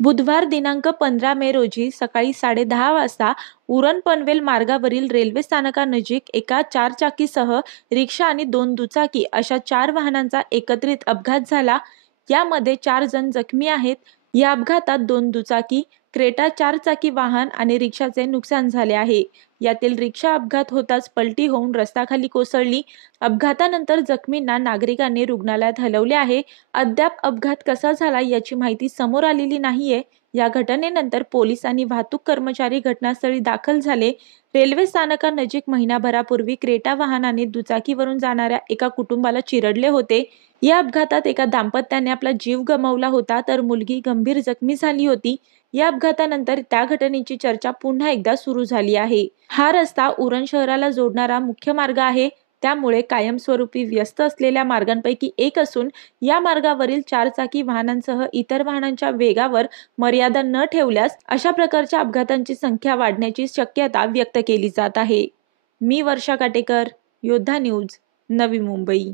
बुधवार दिनांक 15 मे रोजी सकाळी 10:30 वाजता उरण पनवेल मार्गावरील रेल्वे स्थानकानजीक एका चारचाकीसह रिक्षा आणि 2 दुचाकी अशा 4 वाहनांचा एकत्रित अपघात झाला. यामध्ये 4 जण जखमी आहेत. या अपघातात 2 दुचाकी, क्रेटा चारचाकी वाहन आणि रिक्षाचे नुकसान झाले आहे. यातील रिक्षा अपघात होताच पलटी होऊन रस्त्याखाली कोसळली. अपघातानंतर जखमींना नागरिकांनी रुग्णालयात हलवले आहे. अद्याप अपघात कसा झाला याची माहिती समोर आलेली नाहीये. या घटनेनंतर पोलीस आणि वाहतूक कर्मचारी घटनास्थळी दाखल झाले. रेल्वे स्थानकानजीक महिनाभरापूर्वी क्रेटा वाहनाने दुचाकीवरून जाणाऱ्या एका कुटुंबाला चिरडले होते. या अपघातात एका दाम्पत्याने आपला जीव गमावला होता, तर मुलगी गंभीर जखमी झाली होती. या अपघातानंतर त्या घटनेची चर्चा पुन्हा एकदा सुरू झाली आहे. हा रस्ता उरण शहराला जोडणारा मुख्य मार्ग आहे. त्यामुळे कायमस्वरूपी व्यस्त असलेल्या मार्गांपैकी एक असून या मार्गावरील चारचाकी वाहनांसह इतर वाहनांच्या वेगावर मर्यादा न ठेवल्यास अशा प्रकारच्या अपघातांची संख्या वाढण्याची शक्यता व्यक्त केली जात आहे. मी वर्षा काटेकर, योद्धा न्यूज, नवी मुंबई.